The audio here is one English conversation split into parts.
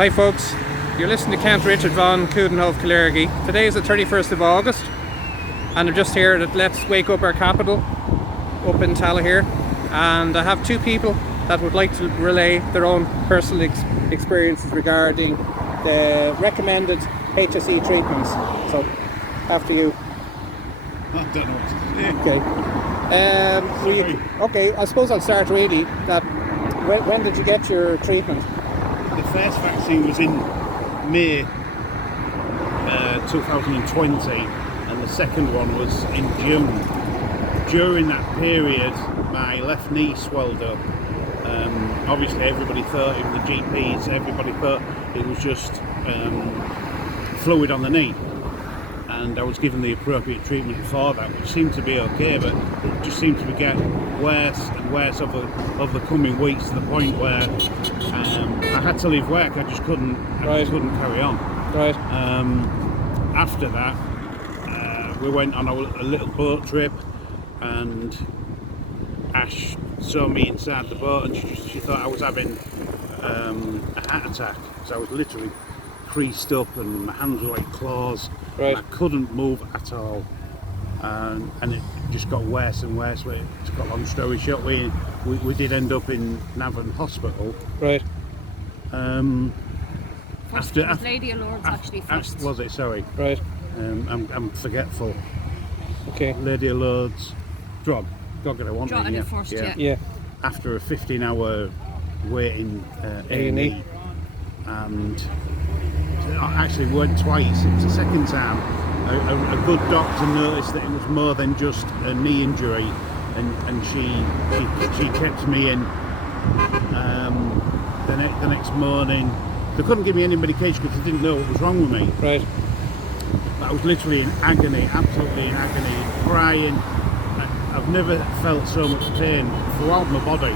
Hi folks, you're listening to Count Richard von Coudenhove Kalergi. Today is the 31st of August and I'm just here at Let's Wake Up Our Capital up in Tala here, and I have two people that would like to relay their own personal experiences regarding the recommended HSE treatments. So, after you. I don't know what to say. Okay, I suppose I'll start really that when did you get your treatment? The first vaccine was in May 2020 and the second one was in June. During that period my left knee swelled up. Obviously everybody thought, even the GPs, everybody thought it was just fluid on the knee, and I was given the appropriate treatment for that, which seemed to be okay, but it just seemed to get worse and worse over the coming weeks, to the point where I had to leave work. I just couldn't carry on. Right. After that, we went on a little boat trip, and Ash saw me inside the boat, and she thought I was having a heart attack, so I was literally creased up and my hands were like claws. Right. I couldn't move at all, and it just got worse and worse. To cut a long story short, we did end up in Navan Hospital. Right. After Lady Lords actually first. Was it? Sorry. Right. I'm forgetful. Okay. Lady Lords. Drug it I want. Drug it first, Yeah. After a 15-hour waiting A&E. And I actually went twice. It was the second time. A good doctor noticed that it was more than just a knee injury, and she kept me in. The next morning, they couldn't give me any medication because they didn't know what was wrong with me. Right. But I was literally in agony, absolutely in agony, crying. I've never felt so much pain throughout my body.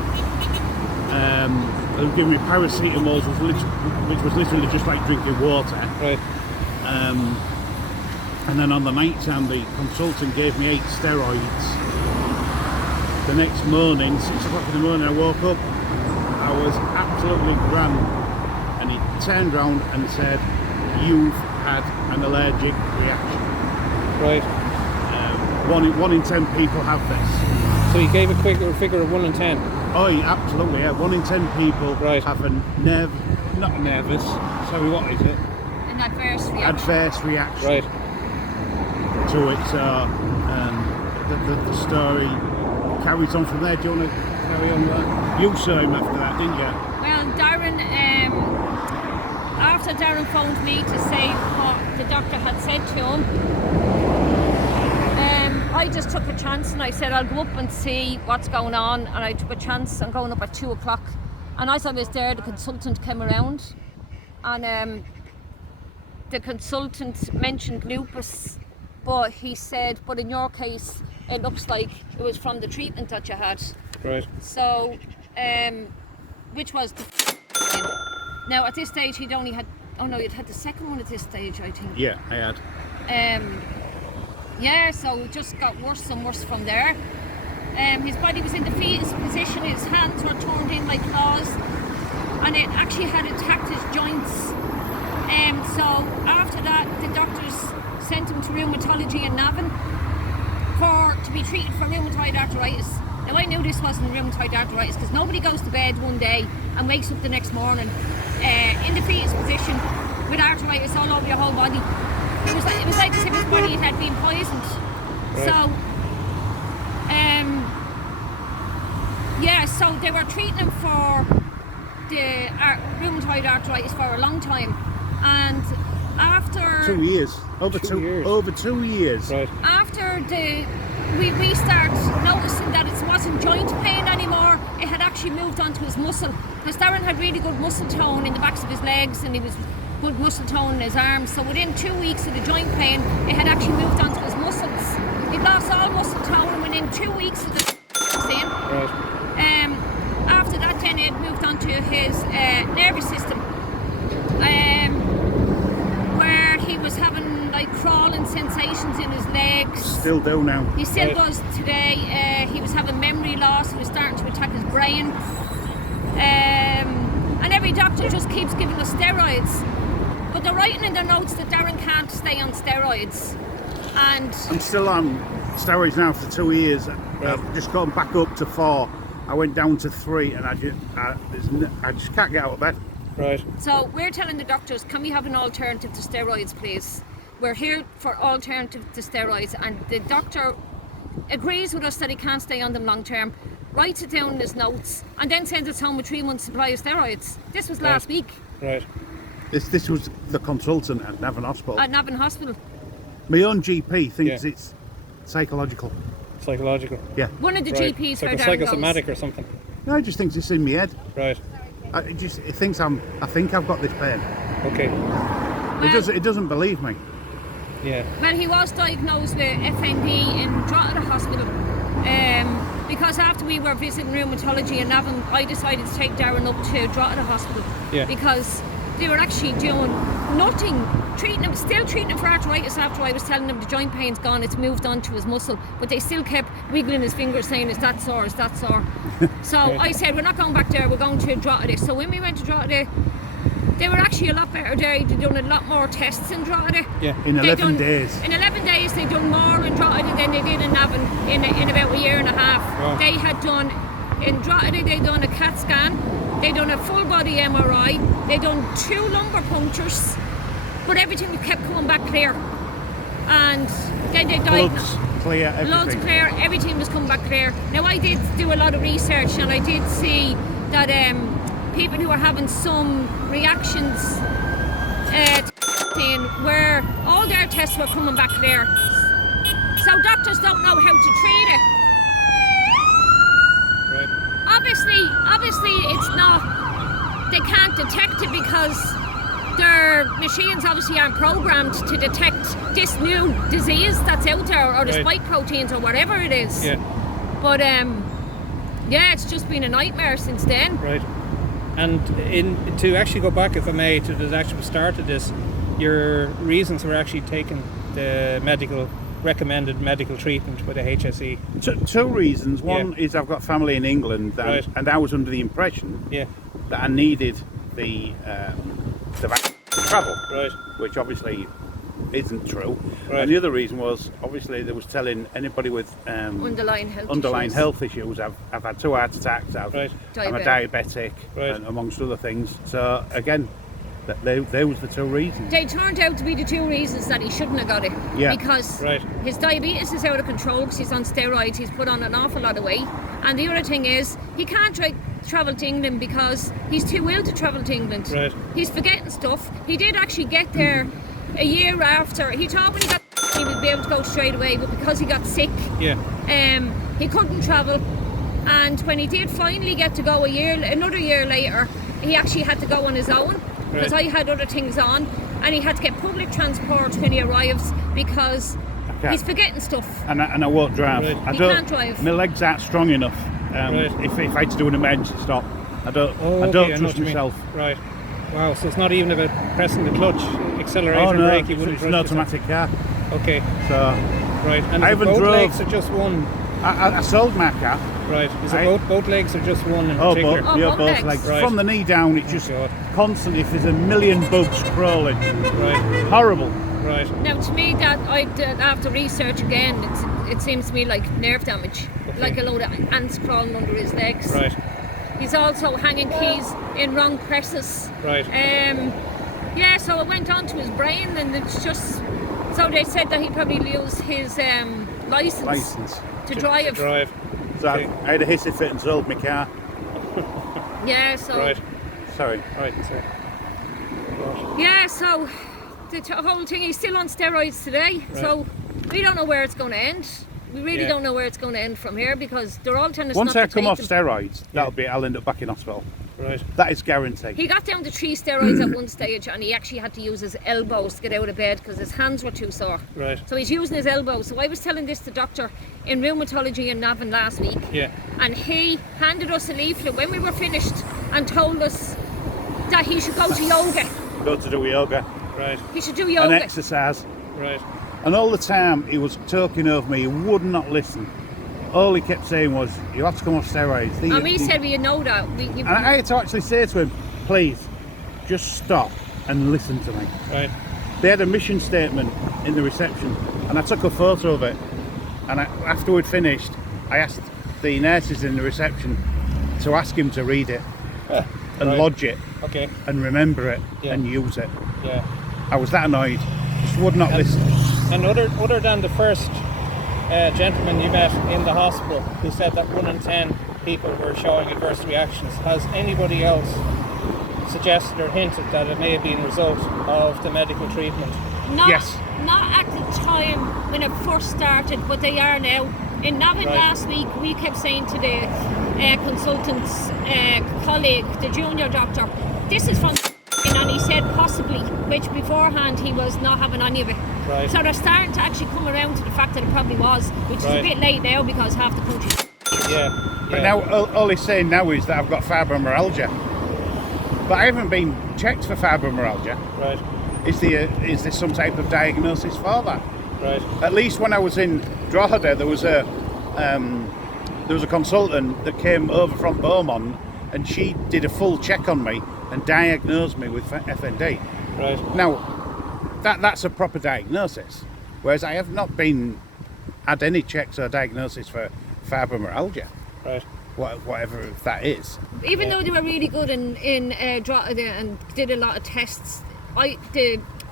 They were giving me paracetamol, which was literally just like drinking water. Right. And then on the night time, the consultant gave me 8 steroids. The next morning, 6 o'clock in the morning, I woke up. I was absolutely grand, and he turned around and said, "You've had an allergic reaction." Right. 1 in 10 people have this. So you gave a figure of 1 in 10. Oh, yeah, absolutely. Yeah. 1 in 10 people have a not nervous. Sorry, what is it? An adverse reaction. Adverse reaction. Right. To it. So the story carries on from there. Do you want to carry on that? You saw him after that, didn't you? Well, Darren, after Darren phoned me to say what the doctor had said to him, I just took a chance and I said I'll go up and see what's going on, and I took a chance on going up at 2 o'clock, and as I was there the consultant came around, and the consultant mentioned lupus, but he said, but in your case it looks like it was from the treatment that you had. Right. So, which was now at this stage he'd only had, you'd had the second one at this stage, I think. Yeah, I had. So it just got worse and worse from there. His body was in the fetus position, his hands were turned in like claws, and it actually had attacked his joints. So after that, the doctors sent him to rheumatology in Navan to be treated for rheumatoid arthritis. Now I knew this wasn't rheumatoid arthritis because nobody goes to bed one day and wakes up the next morning in the fetus position with arthritis all over your whole body. It was like as if his body had been poisoned. Right. So they were treating him for the rheumatoid arthritis for a long time, and after 2 years, over 2 years. Right. After we start noticing that it wasn't joint pain anymore, it had actually moved on to his muscle, because Darren had really good muscle tone in the backs of his legs, and he was good muscle tone in his arms. So within 2 weeks of the joint pain, it had actually moved on to his muscles. He'd lost all muscle tone within 2 weeks of the vaccine. Right. After that, then it moved on to his nervous system, where he was having like crawling sensations in his legs. Still do now. He still does today. He was having memory loss. It was starting to attack his brain. And every doctor just keeps giving us steroids. steroids. But they're writing in their notes that Darren can't stay on steroids. And I'm still on steroids now for 2 years. I've just gone back up to 4. I went down to 3, and I just can't get out of bed. Right. so we're telling the doctors, can we have an alternative to steroids, please? We're here for alternative to steroids, and the doctor agrees with us that he can't stay on them long term, writes it down in his notes, and then sends us home with 3 months supply of steroids. This was last week Right. This was the consultant at Navan Hospital. at Navan Hospital. My own GP thinks Yeah. it's psychological. Psychological. Yeah. One of the Right. GPs It's like where a Darren goes. psychosomatic or something. No, I just thinks it's in my head. Right. It thinks I think I've got this pain. Okay. It doesn't believe me. Yeah. Well, he was diagnosed with FND in Drogheda Hospital. Because after we were visiting rheumatology in Navan, I decided to take Darren up to Drogheda Hospital. Yeah. Because they were actually doing nothing, still treating him for arthritis after I was telling him the joint pain's gone, it's moved on to his muscle, but they still kept wiggling his fingers saying, is that sore, is that sore? So I said, we're not going back there, we're going to Drogheda. So when we went to Drogheda, they were actually a lot better there. They'd done a lot more tests in Drogheda. Yeah. In 11 days. In 11 days, they'd done more in Drogheda than they did in Navan in about a year and a half. Wow. They had done, in Drogheda, they'd done a CAT scan, they'd done a full body MRI, they'd done 2 lumbar punctures, but everything kept coming back clear. And then they diagnosed. Blood's clear, everything. Blood's clear, everything was coming back clear. Now I did do a lot of research, and I did see that people who are having some reactions where all their tests were coming back clear. So doctors don't know how to treat it. Right. Obviously it's not, they can't detect it because their machines obviously aren't programmed to detect this new disease that's out there, or the Right. spike proteins or whatever it is. Yeah. But yeah, it's just been a nightmare since then. Right. And to actually go back, if I may, to the actual start of this, your reasons for actually taking the recommended medical treatment with the HSE. 2 reasons. One Yeah. is I've got family in England, Right. and I was under the impression Yeah. that I needed the vaccine to travel, Right. which obviously isn't true. Right. And the other reason was, obviously, they was telling anybody with Underlying health health issues. I've had 2 heart attacks. Right. I'm a diabetic, Right. and amongst other things. So again, they was the 2 reasons. They turned out to be the 2 reasons that he shouldn't have got it. Yeah. Because Right. his diabetes is out of control because he's on steroids, he's put on an awful lot of weight. And the other thing is, he can't travel to England because he's too ill to travel to England. Right. He's forgetting stuff. He did actually get there a year after. He thought when he got he would be able to go straight away, but because he got sick, Yeah. he couldn't travel. And when he did finally get to go another year later, he actually had to go on his own because Right. I had other things on, and he had to get public transport when he arrives because Okay. he's forgetting stuff. And I won't drive. Right. I You don't. can't drive. My legs aren't strong enough. Right. If I had to do an emergency stop, I don't Oh, I okay, don't know trust what you mean. myself. Right. Wow. So it's not even about pressing the clutch, accelerator, Oh no, brake. You wouldn't it's an trust yourself. automatic car. Okay. So Right. And I is it haven't both drove. legs or just one? I sold my car. Right. Is it I- both legs or just one in Oh, particular? Oh, yeah, both both legs. legs. Right. From the knee down, it's just God. constant. If there's a million bugs crawling, Right. horrible. Right. Now, to me, that after research again, it seems to me like nerve damage, Okay. like a load of ants crawling under his legs. Right. He's also hanging keys in wrong presses. Right. Yeah, so it went on to his brain, and it's just. So they said that he'd probably lose his license to drive. To drive. So Okay. I had a hissy fit and sold my car. Yeah, so. Right. Sorry. Right. So. Yeah, so the whole thing, he's still on steroids today. So we don't know where it's going to end. We really Yeah. don't know where it's going to end from here because they're all telling us Once not I to come take off them. steroids, I'll end up back in hospital. Right. That is guaranteed. He got down to 3 steroids at one stage, and he actually had to use his elbows to get out of bed because his hands were too sore. Right. So he's using his elbows. So I was telling this to doctor in rheumatology in Navan last week, Yeah. and he handed us a leaflet when we were finished and told us that he should go to yoga. Go to do yoga Right. He should do and yoga. exercise. Right. And all the time he was talking over me, he would not listen. All he kept saying was, you have to come off steroids. And we said we know that. And I had to actually say to him, please, just stop. and listen to me. Right. They had a mission statement in the reception, and I took a photo of it. And after we'd finished, I asked the nurses in the reception to ask him to read it and lodge it, and remember it and use it. Yeah. I was that annoyed. Just would not listen. And other than the first gentleman you met in the hospital who said that 1 in 10 people were showing adverse reactions, has anybody else suggested or hinted that it may have been a result of the medical treatment? Yes. Not at the time when it first started, but they are now. In Navan last week, we kept saying to the consultant's colleague, the junior doctor, this is from and he said possibly, which beforehand he was not having any of it. Right. So they're starting to actually come around to the fact that it probably was, which is a bit late now because half the country. Yeah. But now all he's saying now is that I've got fibromyalgia. But I haven't been checked for fibromyalgia. Right. Is there some type of diagnosis for that? Right. At least when I was in Drogheda, there was a consultant that came over from Beaumont, and she did a full check on me and diagnosed me with FND. Right. Now, that's a proper diagnosis, whereas I have not had any checks or diagnosis for fibromyalgia. Right. Whatever that is. Even though they were really good in Drogheda and did a lot of tests,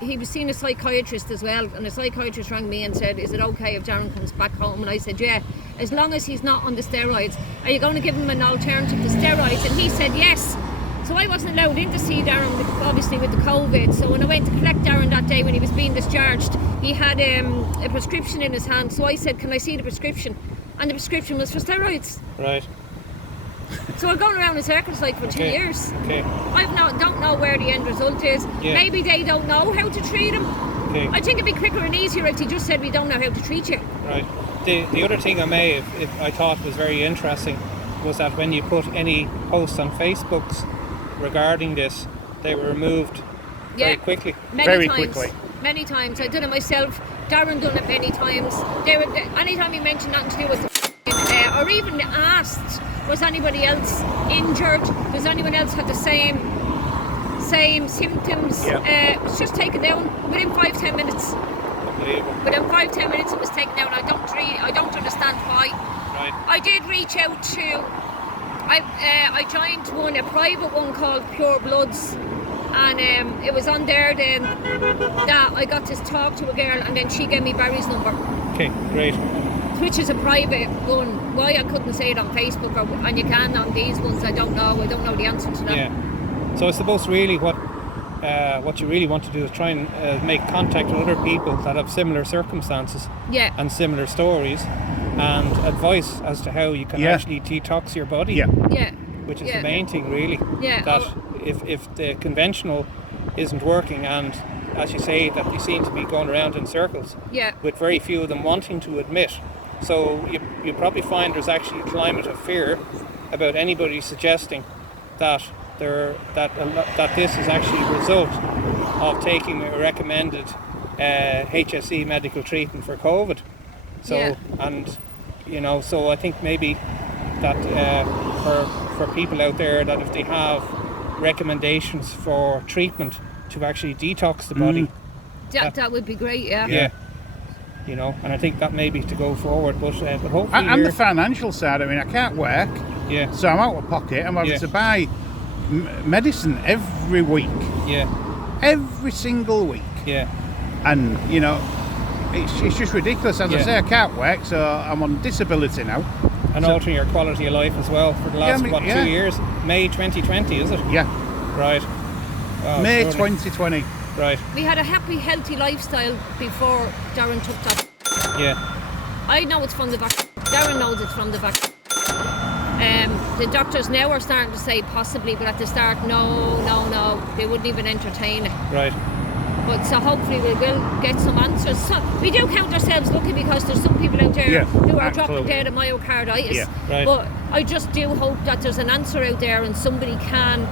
he was seeing a psychiatrist as well, and the psychiatrist rang me and said, is it okay if Darren comes back home? And I said, yeah, as long as he's not on the steroids. Are you going to give him an alternative to steroids? And he said yes. So I wasn't allowed in to see Darren, obviously with the COVID. So when I went to collect Darren that day when he was being discharged, he had a prescription in his hand. So I said, can I see the prescription? And the prescription was for steroids. Right. So I've gone around in circles like for 2 years. Okay. Don't know where the end result is. Yeah. Maybe they don't know how to treat him. Okay. I think it'd be quicker and easier if they just said we don't know how to treat you. Right. The other thing I thought was very interesting was that when you put any posts on Facebooks regarding this, they were removed very quickly. Many times. I did it myself. Darren done it many times. Anytime he mentioned nothing to do with or even asked, was anybody else injured? Does anyone else have the same symptoms? Yeah. It was just taken down within 5-10 minutes. Unbelievable. Within 5-10 minutes it was taken down. I don't understand why. Right. I did reach out to I joined a private one called Pure Bloods, and it was on there then that I got to talk to a girl, and then she gave me Barry's number. Okay, great. Which is a private one. Why I couldn't say it on Facebook, and you can on these ones, I don't know. I don't know the answer to that. Yeah. So I suppose really what you really want to do is try and make contact with other people that have similar circumstances and similar stories, and advice as to how you can actually detox your body. Yeah. Which is the main thing, really. Yeah. That if the conventional isn't working, and as you say, that they seem to be going around in circles. Yeah. With very few of them wanting to admit. So you probably find there's actually a climate of fear about anybody suggesting that this is actually a result of taking a recommended HSE medical treatment for COVID. So so I think maybe that for people out there, that if they have recommendations for treatment to actually detox the body, that would be great. Yeah. You know, and I think that may be to go forward, but hopefully I'm the financial side. I mean, I can't work, so I'm out of pocket. I'm having to buy medicine every week, every single week, and you know, it's just ridiculous. As I say, I can't work, so I'm on disability now, and altering your quality of life as well for the last 2 years. May 2020, is it? Yeah. Right. Oh, May 2020. Right. We had a happy, healthy lifestyle before Darren took that. Yeah. I know it's from the vaccine. Darren knows it's from the vaccine. The doctors now are starting to say possibly, but at the start, no, they wouldn't even entertain it. Right. But so hopefully we will get some answers. So we do count ourselves lucky because there's some people out there who are dropping dead of myocarditis. Yeah. Right. But I just do hope that there's an answer out there and somebody can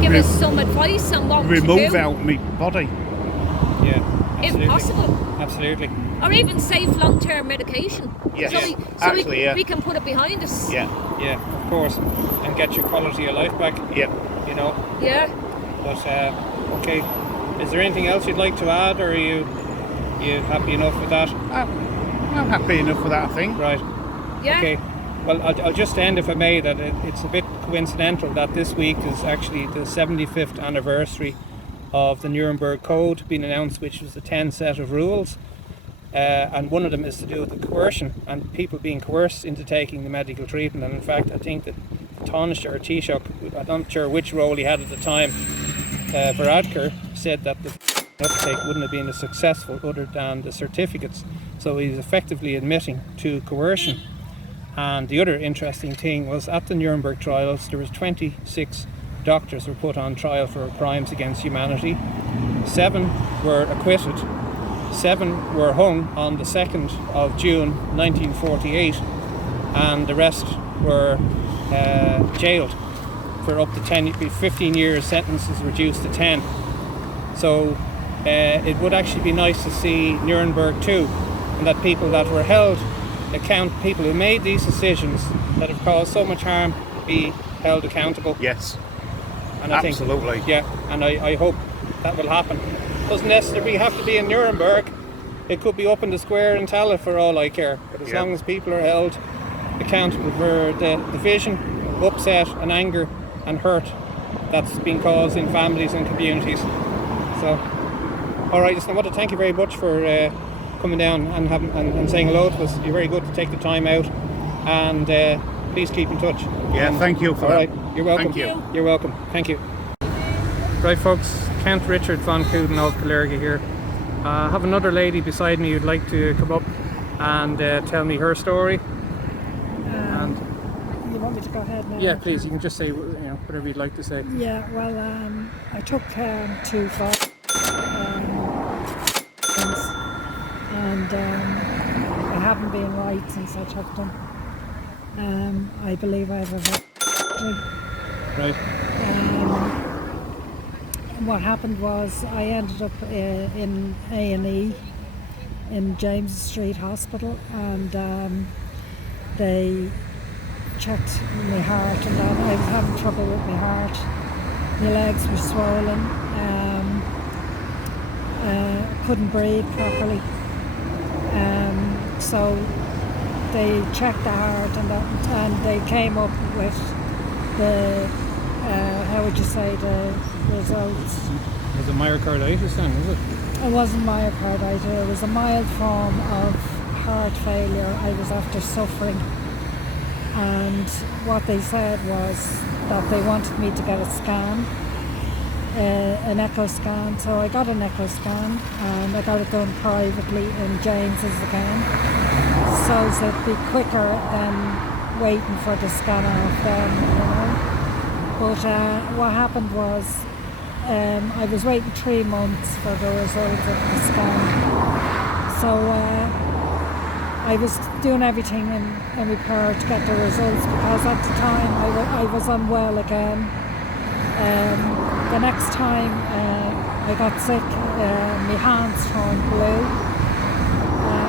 give us some advice on what to do. Remove out my body. Yeah. If possible. Absolutely. Or even safe long-term medication. Yes. So we can put it behind us. Yeah. Yeah, of course. And get your quality of life back. Yeah. You know. Yeah. But okay, is there anything else you'd like to add, or are you happy enough with that? I'm happy enough with that, I think. Right. Yeah. Okay. Well, I'll just end, if I may, that it's a bit coincidental that this week is actually the 75th anniversary of the Nuremberg Code being announced, which was the 10 set of rules. And one of them is to do with the coercion and people being coerced into taking the medical treatment. And in fact, I think that Taoiseach or Taoiseach, I'm not sure which role he had at the time, Varadkar, said that the uptake wouldn't have been as successful other than the certificates. So he's effectively admitting to coercion. And the other interesting thing was, at the Nuremberg trials, there was 26 doctors were put on trial for crimes against humanity. 7 were acquitted. 7 were hung on the 2nd of June 1948, and the rest were jailed for up to 15 years, sentences reduced to 10. So it would actually be nice to see Nuremberg too, and that people that were held account, people who made these decisions that have caused so much harm, be held accountable. Yes, and I absolutely. think, yeah, and I hope that will happen. Doesn't necessarily have to be in Nuremberg. It could be up in the square in Tallaght for all I care. But as long as people are held accountable for the division, upset and anger and hurt that's been caused in families and communities. So, all right, listen, I want to thank you very much for coming down and saying hello to us. You're very good to take the time out, and please keep in touch. Yeah, thank you for that. All right, you're welcome. Thank you. You're welcome. Thank you. Right, folks, Count Richard von Coudenhove Kalergi here. I have another lady beside me who'd like to come up and tell me her story. And you want me to go ahead now? yeah, please, you can just say whatever you'd like to say. Yeah, well, I took 2 photos, and I haven't been right since I took them. I believe I have a Right. What happened was I ended up in A&E in James Street Hospital, and they checked my heart, and I was having trouble with my heart. My legs were swollen, couldn't breathe properly. So they checked the heart, and they came up with the how would you say, the results. Was it myocarditis then, was it? It wasn't myocarditis, it was a mild form of heart failure I was after suffering. And what they said was that they wanted me to get a scan, an echo scan. So I got an echo scan, and I got it done privately in James's again. So it'd be quicker than waiting for the scan off them, But what happened was I was waiting 3 months for the results of the scan. So I was doing everything in my power to get the results, because at the time I was unwell again. The next time I got sick, my hands turned blue.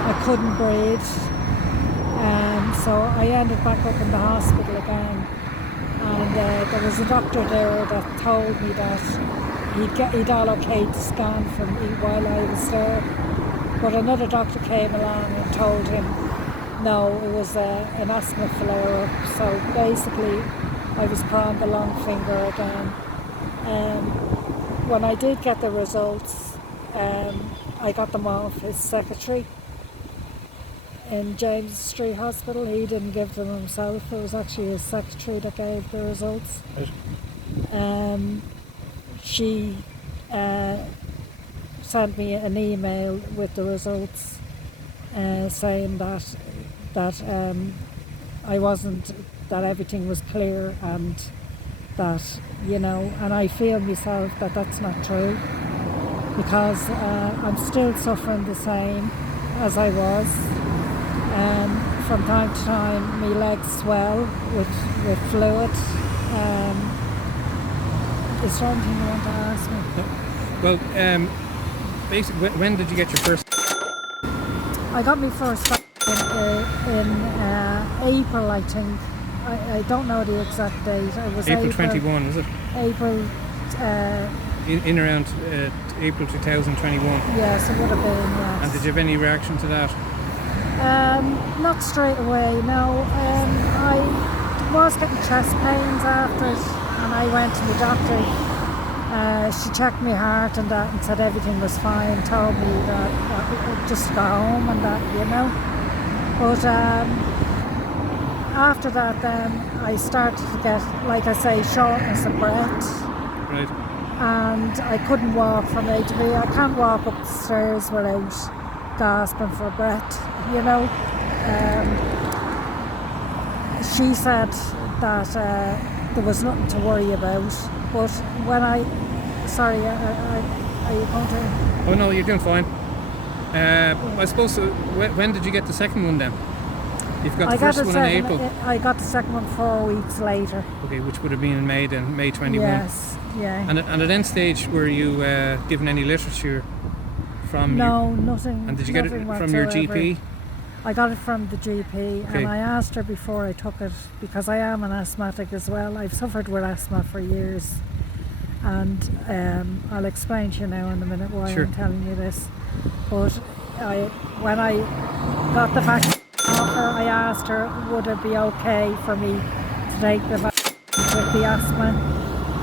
I couldn't breathe. So I ended back up in the hospital again. And there was a doctor there that told me that he'd allocate the scan for me while I was there. But another doctor came along and told him, no, it was an asthma flare-up. So basically, I was put on the long finger again. When I did get the results, I got them off his secretary in James Street Hospital. He didn't give them himself. It was actually his secretary that gave the results. Right. She sent me an email with the results, saying that I wasn't, that everything was clear, and that, and I feel myself that that's not true, because I'm still suffering the same as I was. From time to time my legs swell with fluid. Is there anything you want to ask me? Well, basically, when did you get your first? I got my first in April, I think. I don't know the exact date. It was April 21, is it? April In around April 2021. Yes, it would have been, yes. And did you have any reaction to that? Not straight away, no. I was getting chest pains after it, and I went to the doctor. She checked my heart and that and said everything was fine, told me that just to go home and that, you know. But after that then I started to get, like I say, shortness of breath. Right. And I couldn't walk from A to B. I can't walk up the stairs without gasping for breath, you know. She said that there was nothing to worry about, but when are you going to? Oh no, you're doing fine. I suppose, when did you get the second one then? You've got the first one in April. I got the second one 4 weeks later. Okay, which would have been in May then, May 21. Yes, yeah. And at that stage, were you given any literature from nothing. And did you get it from your GP? I got it from the GP, Okay. and I asked her before I took it, because I am an asthmatic as well. I've suffered with asthma for years, and I'll explain to you now in a minute why Sure. I'm telling you this. But when I got the vaccine off her, I asked her, would it be okay for me to take the vaccine with the asthma,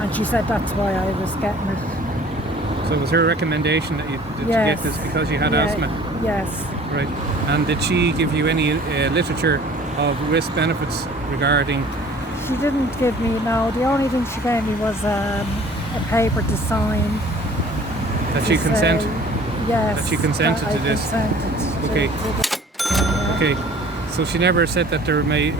and she said that's why I was getting it. So it was her recommendation that you Yes. get this because you had Yeah, asthma? Yes. Right. And did she give you any literature of risk benefits regarding? She didn't give me, no. The only thing she gave me was a paper to sign. That to you consent? say, yes. That she consented that to this? Consented to Okay. yeah. Okay. So she never said that there may,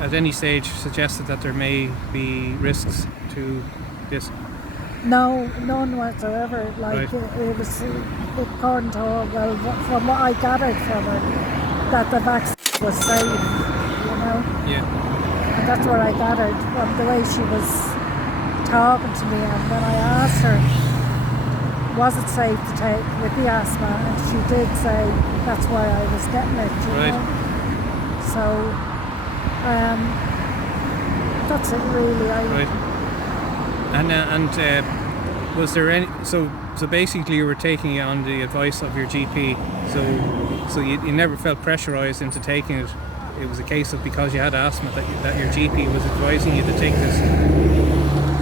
at any stage, suggested that there may be risks to this? No, none whatsoever. Like, Right. it was, according to her, well, from what I gathered from her, that the vaccine was safe, you know. Yeah. And that's what I gathered from the way she was talking to me. And when I asked her, was it safe to take with the asthma, and she did say that's why I was getting it, you Right. know. So that's it really. Right. And was there any? So basically, you were taking it on the advice of your GP. So you never felt pressurised into taking it. It was a case of because you had asthma that your GP was advising you to take this.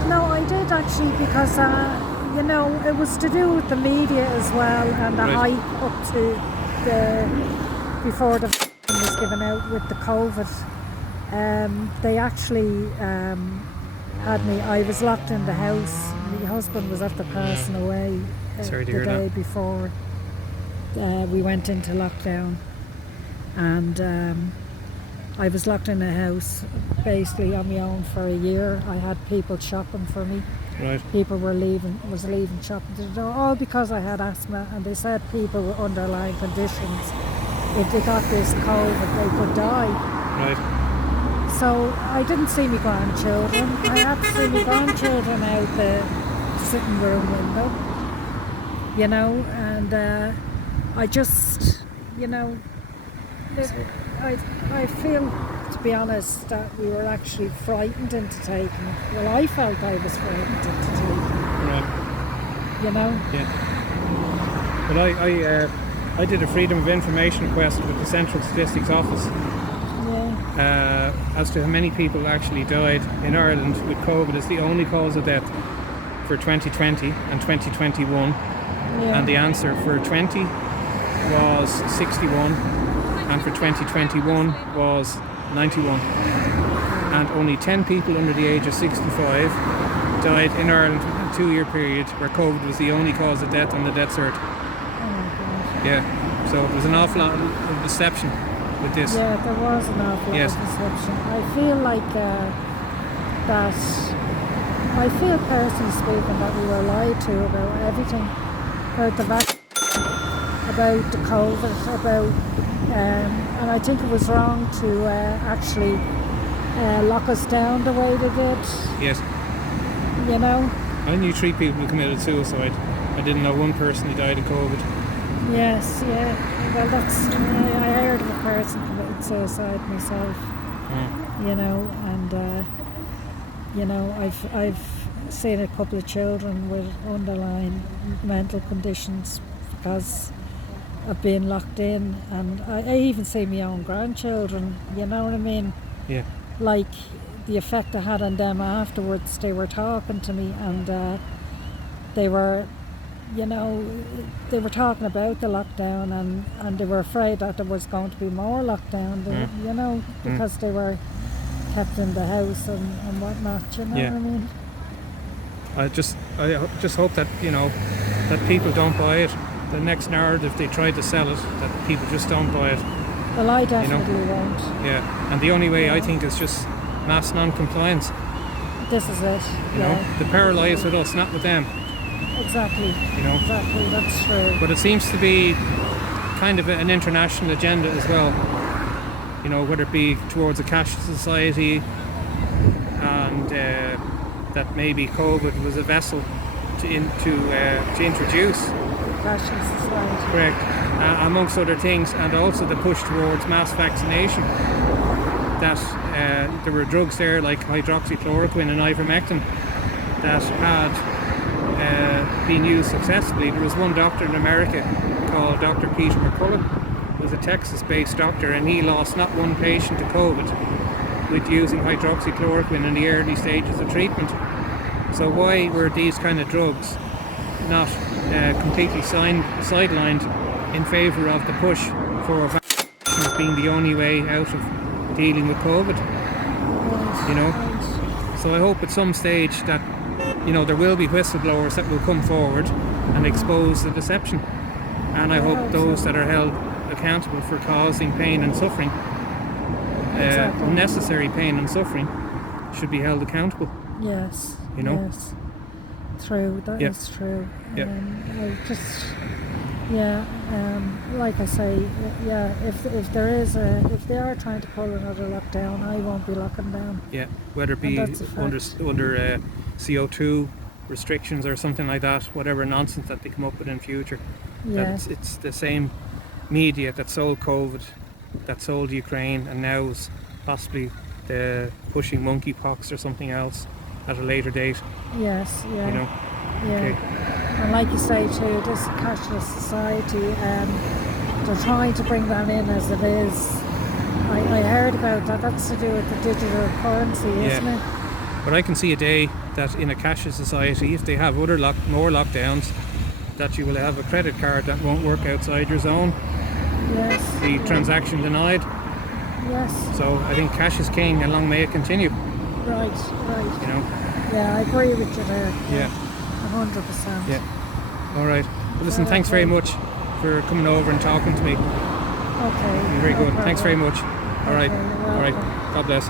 No, I did actually, because you know, it was to do with the media as well, and the Right. hype up to before the vaccine was given out with the COVID. They actually had me. I was locked in the house. My husband was after passing away Sorry to the hear day that. before we went into lockdown, and I was locked in a house basically on my own for a year. I had people shopping for me. Right. People was leaving shopping to the door, all because I had asthma, and they said people with underlying conditions, if they got this COVID, they could die. Right. So I didn't see my grandchildren. I had to see my grandchildren out the sitting room window, you know, and I just, you know, I feel, to be honest, that we were actually frightened into taking it. Well, I felt I was frightened into taking it, Right. you know. Yeah. But I did a Freedom of Information request with the Central Statistics Office Yeah. as to how many people actually died in Ireland with COVID. It's the only cause of death for 2020 and 2021. Yeah. And the answer for 20 was 61, and for 2021 was 91. And only 10 people under the age of 65 died in Ireland in a 2-year period where COVID was the only cause of death on the death cert. Oh my God. Yeah, so there's an awful lot of deception with this. Yeah, there was an awful lot Yes. of deception. I feel like I feel personally speaking that we were lied to about everything, about the vaccine, about the COVID, about, and I think it was wrong to actually lock us down the way they did, Yes. you know. I knew 3 people who committed suicide. I didn't know one person who died of COVID. Yes, yeah. Well, that's, I heard of a person committed suicide myself. Mm. You know, and you know, I've seen a couple of children with underlying mental conditions because of being locked in, and I even see my own grandchildren, you know what I mean? Yeah. Like the effect it had on them afterwards. They were talking to me, and they were, you know, they were talking about the lockdown, and they were afraid that there was going to be more lockdown, you know, because they were kept in the house and whatnot, you know Yeah. what I mean? I just hope that, you know, that people don't buy it. The next narrative they try to sell it, that people just don't buy it. Well, I definitely won't. Yeah, and the only way I think is just mass non-compliance. This is it. You know, the power lies with us, not with them. Exactly. You know, Exactly. That's true. but it seems to be kind of an international agenda as well. You know, whether it be towards a cashless society, and that maybe COVID was a vessel to introduce. Cashless society. Correct. Amongst other things, and also the push towards mass vaccination. That there were drugs there like hydroxychloroquine and ivermectin that had been used successfully. There was one doctor in America called Dr. Peter McCullough, who was a Texas-based doctor, and he lost not one patient to COVID with using hydroxychloroquine in the early stages of treatment. So why were these kind of drugs not completely sidelined in favour of the push for vaccines being the only way out of dealing with COVID? You know, so I hope at some stage that, you know, there will be whistleblowers that will come forward and expose the deception, and I hope those that are held accountable for causing pain and suffering, unnecessary pain and suffering, should be held accountable. Yes. You know? Yes. True. That is true. Like I say, if they are trying to pull another lockdown, I won't be locking down. Yeah, whether it be under CO2 restrictions or something like that, whatever nonsense that they come up with in future. Yeah. That it's the same media that sold COVID, that sold Ukraine, and now is possibly the pushing monkeypox or something else at a later date. Yes. Yeah. You know. Yeah. Okay. And like you say too, this cashless society, they're trying to bring that in as it is. I heard about that. That's to do with the digital currency, isn't it? But I can see a day that in a cashless society, if they have more lockdowns, that you will have a credit card that won't work outside your zone. Yes. The transaction denied. Yes. So I think cash is king, and long may it continue. Right. You know. Yeah, I agree with you there. Yeah. 100%. Yeah. All right. Well, listen, thanks very much for coming over and talking to me. Okay. You're very good. Thanks very much. All right. Okay, All right. God bless.